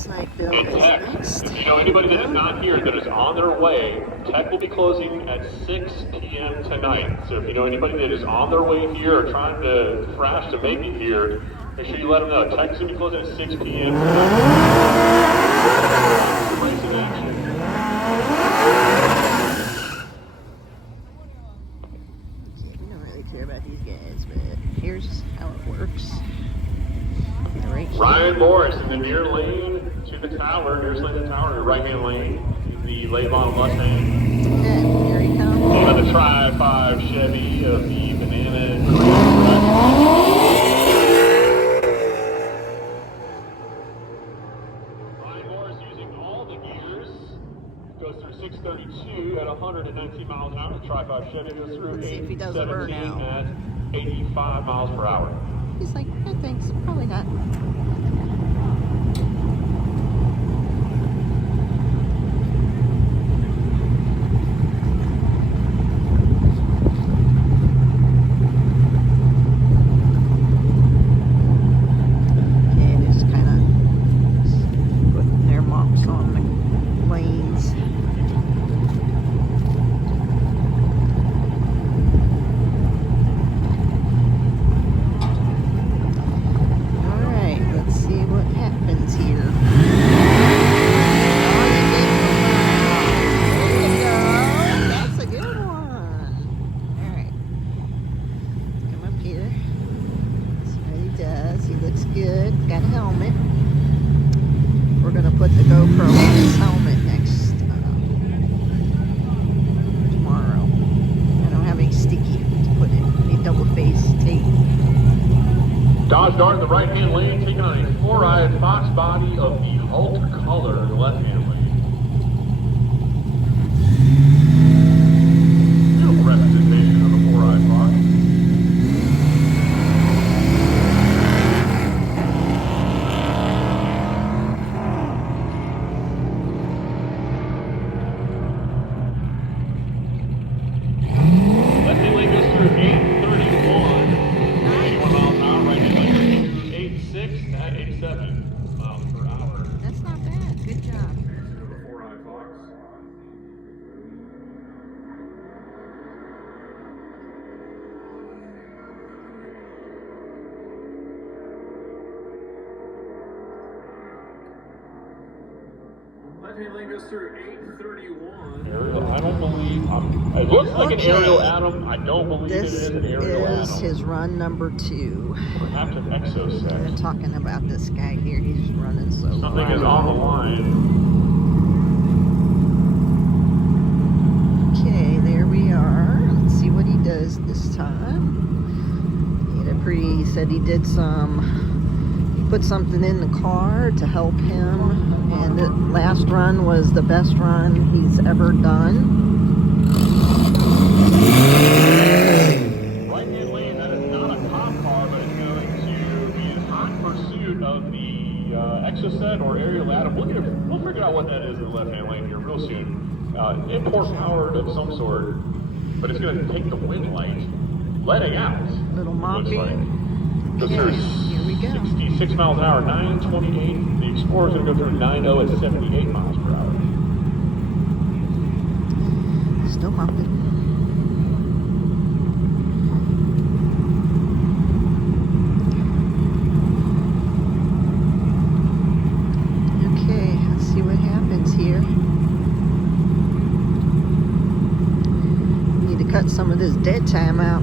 Looks like Bill And is Tech, next. if you know anybody that is not here that is on their way, Tech will be closing at 6 p.m. tonight. So if you know anybody that is on their way here or trying to crash to make it here, make sure you let them know. Tech's going to be closing at 6 p.m. tonight. Race in action. Yeah, we don't really care about these guys, but here's how it works. Right here. Ryan Morris in the near lane to the tower, nearest lane to the tower, your right-hand lane, the late model Mustang. And here he comes. And the Tri-5 Chevy of the Banana. Ryan Morris using all the gears. Goes through 632 at 119 miles an hour. The Tri-5 Chevy goes through Let's see if he does a 817 burnout. at 85 miles per hour. He's like, no thanks, probably not. Okay, just kind of putting their mops on the lanes. Alright, let's see what happens here. There you go. That's a good one. Alright. Come up here. See what he does. He looks good. Got a helmet. We're going to put the GoPro on his helmet next tomorrow. I don't have any sticky to put it. I need double face tape. Dodge Dart in the right-hand lane, taking on a four-eyed Fox body of the Hulk color in the left-hand lane. Beautiful representation of the four-eyed Fox. Left-hand lane goes through 831. 81 miles an hour. Right-hand lane goes through 86 at 87 miles per hour. That's not bad. Good job. The four-eyed Fox. Left-hand lane goes through 831. Aerial, I don't believe. It looks like an Okay. aerial Adam. I don't believe This it is an aerial is Adam. his run number 2. Perhaps an exo We're set. talking about this guy here. He's running so Something is wild. on the line. Okay, there we are. Let's see what he does this time. He said he did he put something in the car to help him. And the last run was the best run he's ever done. Right-hand lane, that is not a cop car, but it's going to be in hot pursuit of the exo set or aerial Adam. We'll figure out what that is in the left-hand lane here real soon. Import powered of some sort, but it's going to take the wind light, letting out. Little looks like. mopping. Goes Okay, through here we go. 66 miles an hour, 928. The Explorer's going to go through 90 at 78 miles per hour. Still mopping. Okay, let's see what happens here. Need to cut some of this dead time out.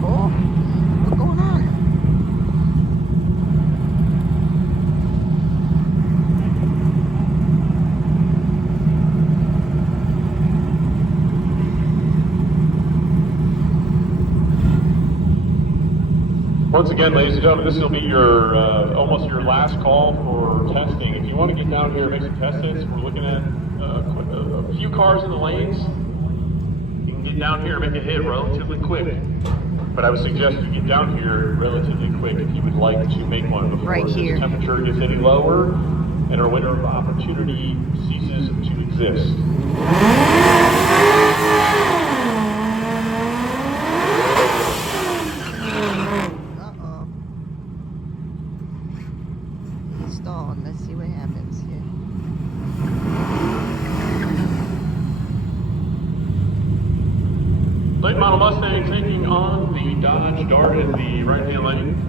Oh, what's going on? Once again, ladies and gentlemen, this will be your almost your last call for testing. If you want to get down here and make some test hits, we're looking at a few cars in the lanes. You can get down here and make a hit relatively quick. but I would suggest you get down here relatively quick if you would like to make one before Right here. the temperature gets any lower and our window of opportunity ceases to exist. Uh-oh. Stalled. Let's see what happens here. Late model Mustang taking on the Dodge Dart in the right-hand lane.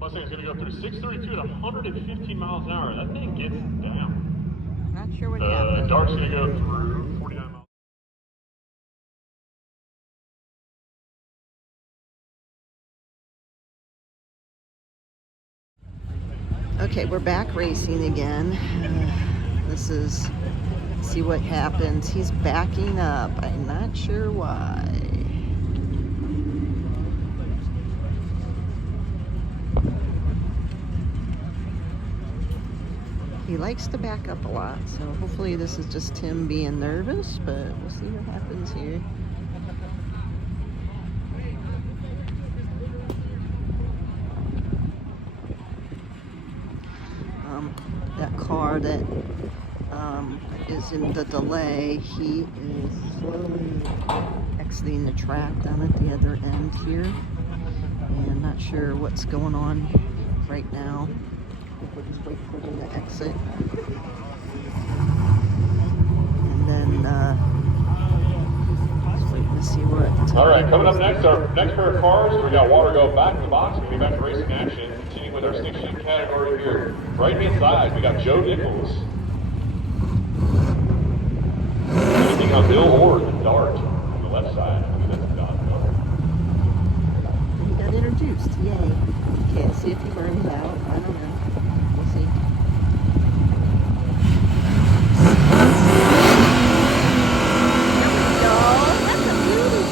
Mustang's going to go through 632 at 115 miles an hour. That thing gets down. Not sure what happened. Dart's going to go through 49 miles. Okay, we're back racing again. This is, see what happens. He's backing up. I'm not sure why. He likes to back up a lot, so hopefully this is just him being nervous, but we'll see what happens here. That car that is in the delay, he is slowly exiting the track down at the other end here. And not sure what's going on right now. We'll just wait for him to exit. And then just waiting to see what. All right, coming up next, our next pair of cars. We got water go back in the box. We'll be back to racing action. Continuing with our stick shift category here. Right hand side, we got Joe Nichols. Anything on Bill or the Dart on the left side. I mean, that's Dodge. He got introduced. Yay. Okay, let's see if he burns out. I don't know. We'll see. There we go. That's a beauty.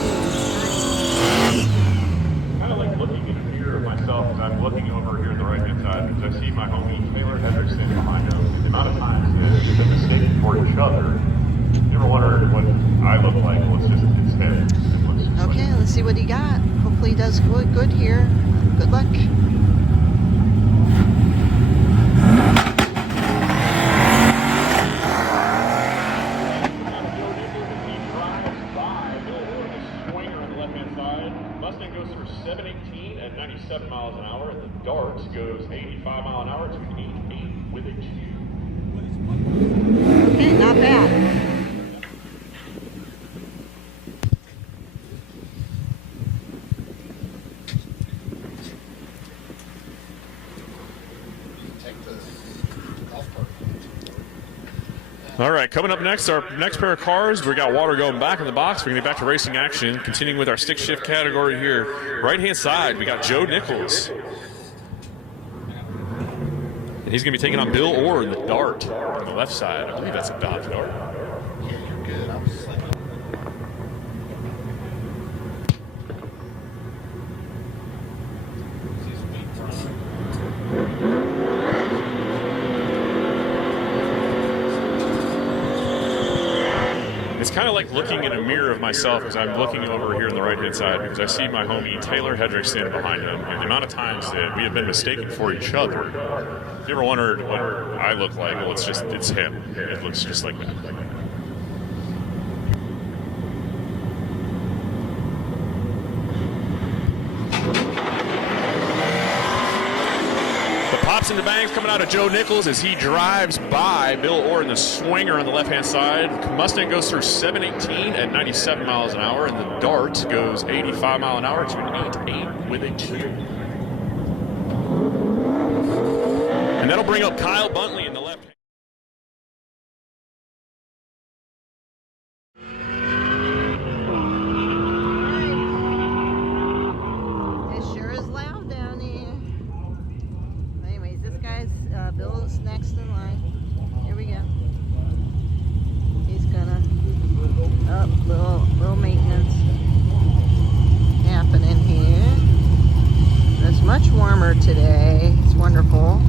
Kind of like looking in a mirror of myself as I'm looking over here on the right hand side because I see my homie Taylor Hendrickson behind him. The amount of times that we've been mistaken for each other. You ever wondered what I look like? Well, it's just, it's him. It looks just Okay, let's see what he got. Hopefully he does good here. Good luck. Mustang goes through 718 at 97 miles an hour, and the Dart goes 85 mile an hour to an 88 with a 2. Okay, not bad. All right, coming up next, our next pair of cars. We got water going back in the box. We're going to get back to racing action, continuing with our stick shift category here. Right-hand side, we got Joe Nichols. And he's going to be taking on Bill Orr in the Dart on the left side. I believe that's a Dodge Dart. You're good. I was like, It's kind of like looking in a mirror of myself as I'm looking over here on the right-hand side because I see my homie Taylor Hendrickson behind him. And the amount of times that we have been mistaken for each other. If you ever wondered what I look like, well, it's him. It looks just like that. Pops and the bangs coming out of Joe Nichols as he drives by Bill Orr in the swinger on the left-hand side. Mustang goes through 718 at 97 miles an hour, and the Dart goes 85 mile an hour to an 8.8 with a 2. And that'll bring up Kyle Buntley in the left. It sure is loud down here. Anyways, this guy's Bill's next in line. Here we go. He's gonna warmer today. It's wonderful.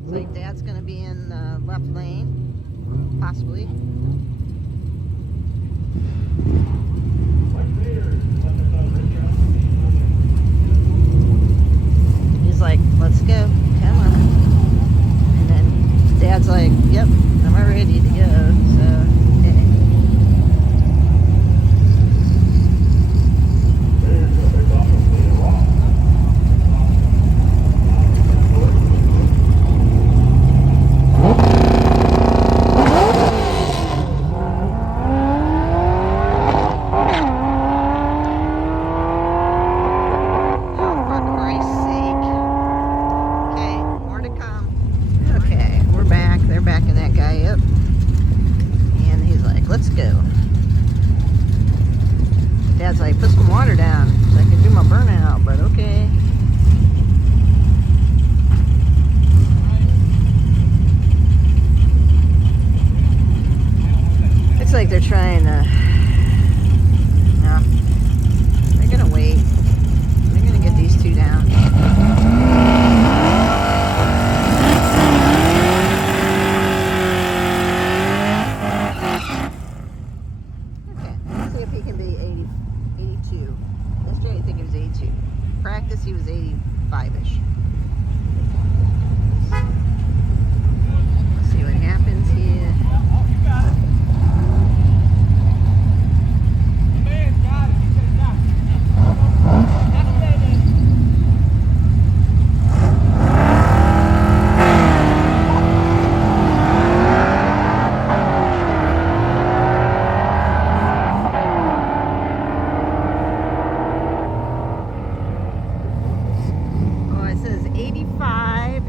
Looks like Dad's going to be in the left lane, possibly. He's like, let's go, come on. And then Dad's like, yep, I'm ready to go. So, okay. Let's go. Dad's like, put some water down so I can do my burnout, but okay. Looks like they're trying to... No. They're gonna wait. They're gonna get these two down. Practice, he was 85-ish. Let's see what happens here.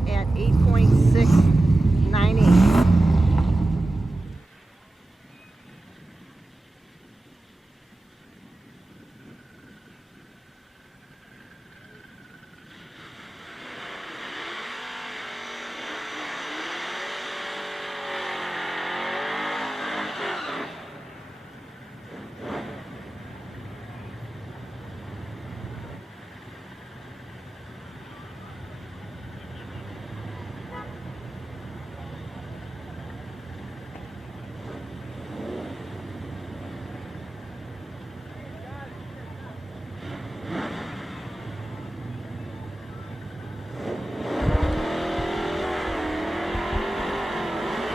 At 8.698.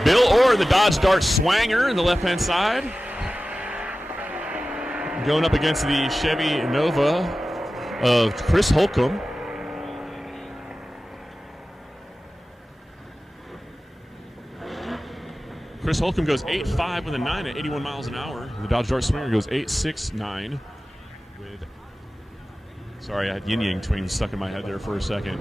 Bill Orr, the Dodge Dart Swanger in the left-hand side. Going up against the Chevy Nova of Chris Holcomb. Chris Holcomb goes 8.5 with a 9 at 81 miles an hour. The Dodge Dart Swanger goes 8.69 with... Sorry, I had yin yang twins stuck in my head there for a second.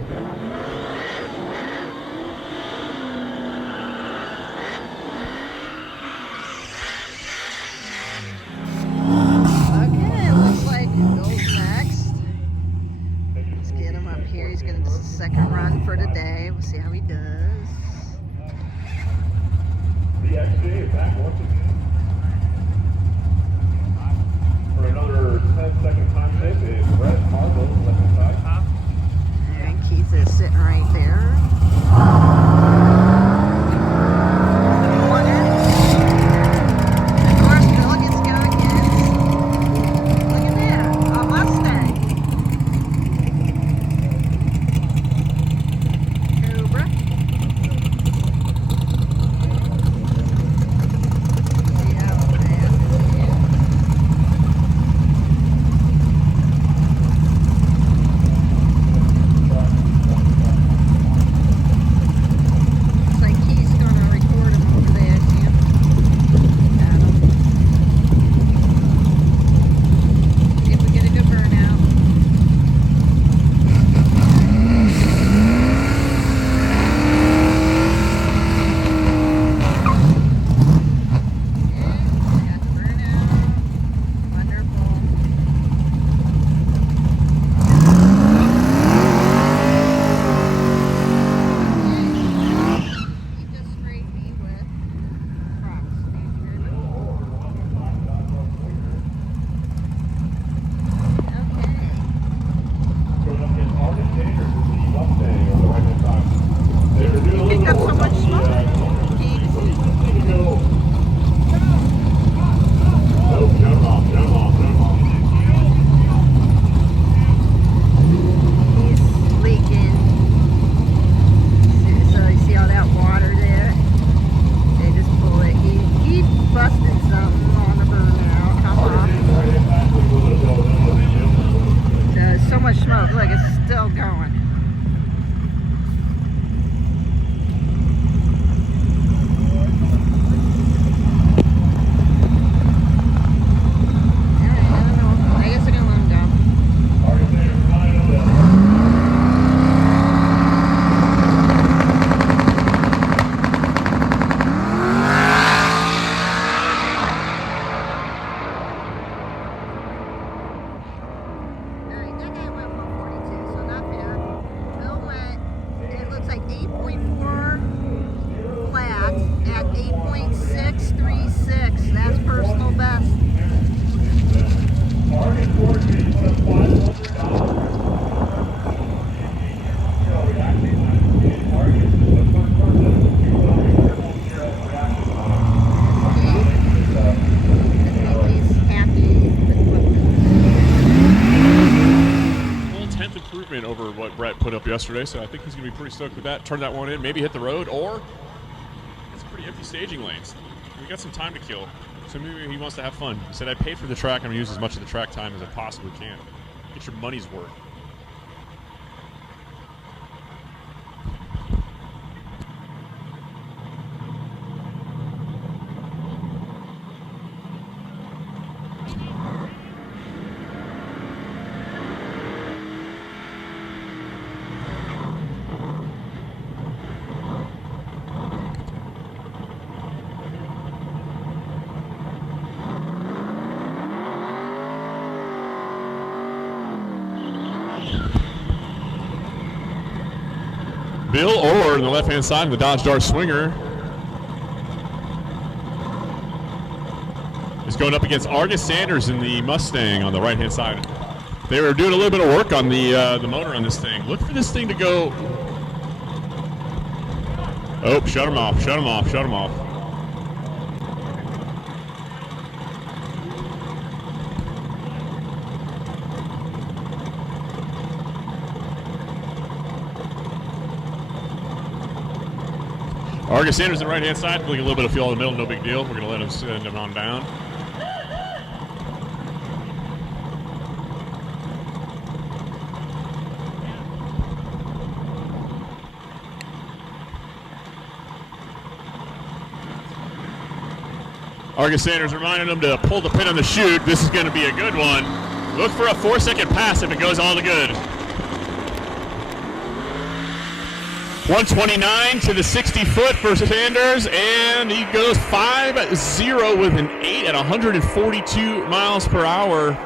Second run for today. We'll see how he does. The XJ is back once again for another 10-second time hit. Is Brett Marble left side. And Keith is sitting right there. busted something on the burnout. Come on. There's so much smoke. Look, it's still going. Over what Brett put up yesterday, so I think he's going to be pretty stoked with that. Turn that one in, maybe hit the road, or it's pretty empty staging lanes. We got some time to kill, so maybe he wants to have fun. He said, I paid for the track, I'm going to use as much of the track time as I possibly can. Get your money's worth. Bill Orr on the left-hand side of the Dodge Dart Swinger is going up against Argus Sanders in the Mustang on the right-hand side. They were doing a little bit of work on the motor on this thing. Look for this thing to go. Oh, shut him off, shut him off, shut him off. Argus Sanders on the right-hand side, pulling a little bit of fuel in the middle, no big deal. We're going to let him send him on down. Argus Sanders reminding him to pull the pin on the chute. This is going to be a good one. Look for a 4-second pass if it goes all to good. 129 to the 60-foot for Sanders, and he goes 5-0 with an 8 at 142 miles per hour.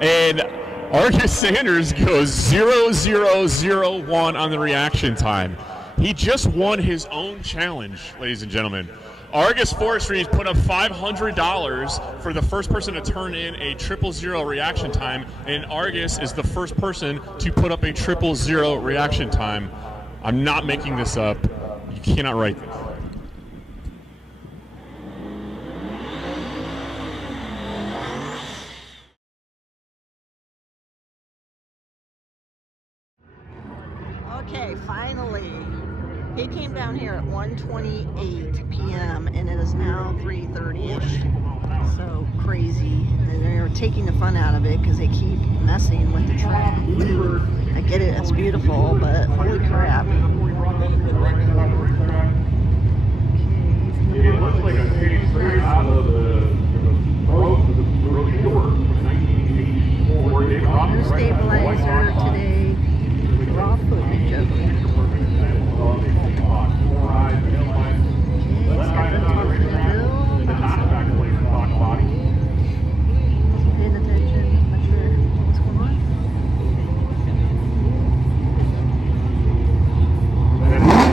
And Argus Sanders goes 0-0-0-1 on the reaction time. He just won his own challenge, ladies and gentlemen. Argus Forestry has put up $500 for the first person to turn in a 0-0-0 reaction time, and Argus is the first person to put up a 0-0-0 reaction time. I'm not making this up. You cannot write this. Okay, finally. He came down here at 1:28 p.m. and it is now 3:30-ish. So crazy. And they're taking the fun out of it because they keep messing with the track. I get it, it's beautiful, but holy crap. It looks like a case straight out of the road to the shore from 1984. No stabilizer today. Raw footage of it. Let's get the top of the bill. Paying attention, not sure what's going on. Okay, guys.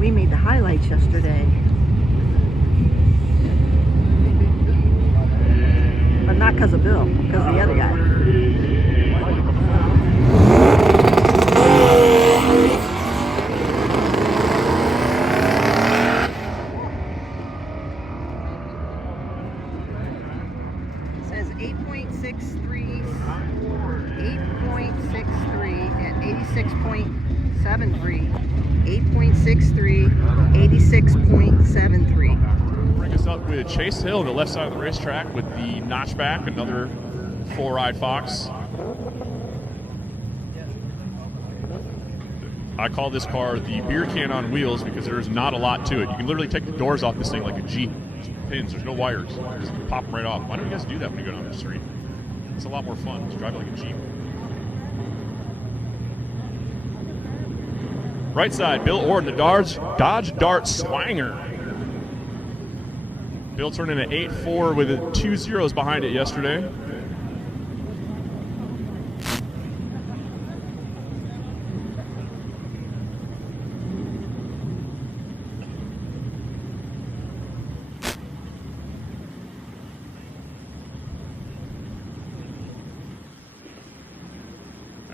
We made the highlights yesterday. But not because of Bill, because of the other guy. It says 8.63 at 86.73. 8.63, 86.73. Bring us up with Chase Hill, the left side of the racetrack with the notchback, another full-ride Fox. I call this car the beer can on wheels because there's not a lot to it. You can literally take the doors off this thing like a Jeep. Just pins, there's no wires. Just pop them right off. Why don't you guys do that when you go down the street? It's a lot more fun. Just drive it like a Jeep. Right side, Bill Ord, the Dodge Dart Swanger. Bill turned in an 8.4 with 2 zeros behind it yesterday.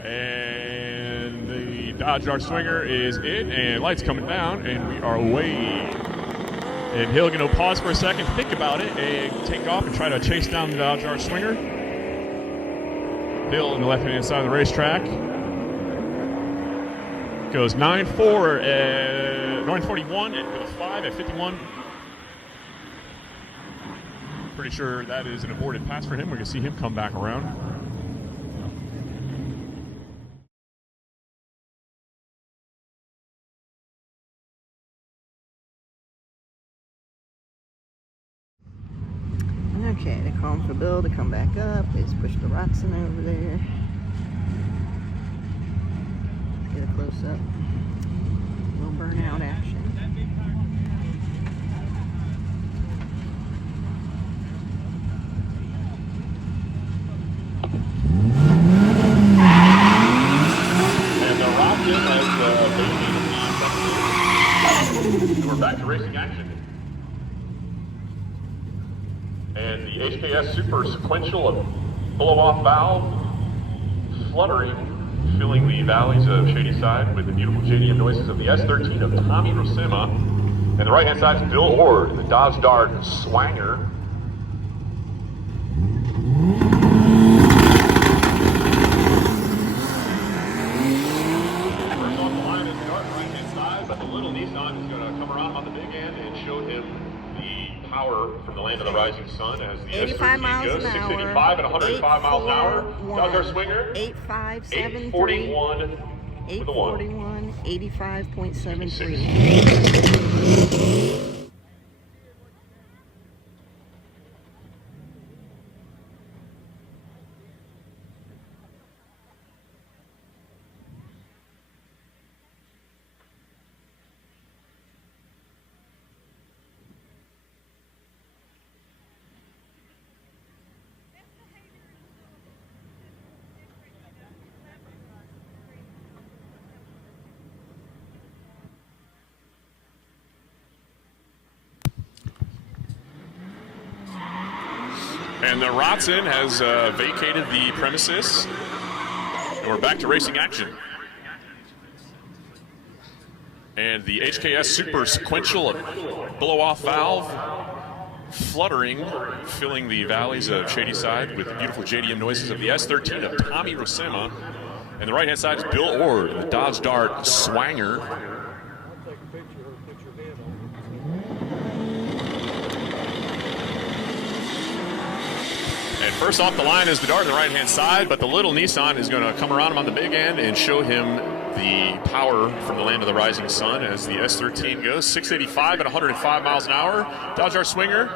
And the Dodge Dart Swinger is in, and lights coming down, and we are away. And Hill going to pause for a second, think about it, and take off and try to chase down the Dodge Dart Swinger. Bill on the left-hand side of the racetrack. Goes 9.4 at 9:41 and goes 5 at 51. Pretty sure that is an aborted pass for him. We're going to see him come back around. Okay, they're calling for Bill to come back up. They just push the Rotson over there. Let's get a close up. A little burnout action. And the Rotson has we're back to racing action. And the HKS Super Sequential blow-off valve fluttering, filling the valleys of Shady Side with the beautiful JDM noises of the S13 of Tommy Rosema. And the right-hand side is Bill Ord, the Dodge Dart Swanger. First off the line is the Dart right-hand side, but the little Nissan is going to come around on the big end and show him the power from the land of the rising sun as the 85 miles goes an hour. 685 and 105 miles an hour. Dodge Dart Swinger. 8573. 841 with a 1. 841, 85.73. And the Rotson has vacated the premises. And we're back to racing action. And the HKS Super Sequential blow-off valve fluttering, filling the valleys of Shady Side with the beautiful JDM noises of the S13 of Tommy Rosema. And the right-hand side is Bill Ord, the Dodge Dart Swanger. And first off the line is the Dart on the right-hand side, but the little Nissan is going to come around him on the big end and show him the power from the land of the rising sun as the S13 goes 685 at 105 miles an hour. Dodge Dart Swinger,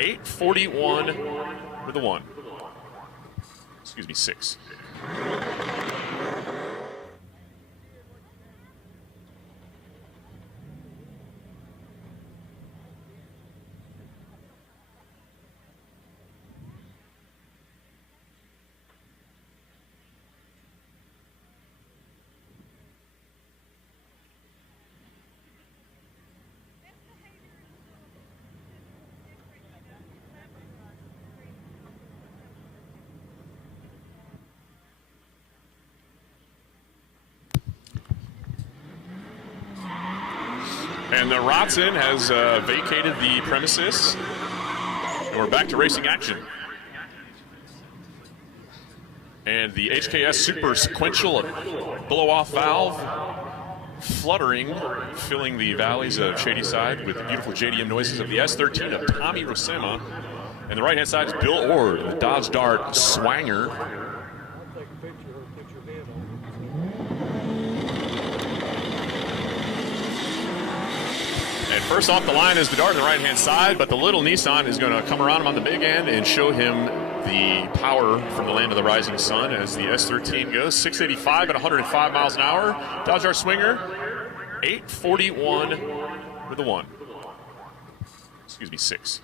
841 with a 1. Excuse me, 6. And the Rotson has vacated the premises. And we're back to racing action. And the HKS Super Sequential blow-off valve fluttering, filling the valleys of Shadyside with the beautiful JDM noises of the S13 of Tommy Rosema. And the right-hand side is Bill Ord, the Dodge Dart Swanger. And first off the line is the Dart on the right-hand side, but the little Nissan is going to come around him on the big end and show him the power from the land of the rising sun as the S13 goes. 685 at 105 miles an hour. Dodge Dart Swinger, 841 with a 1. Excuse me, 6.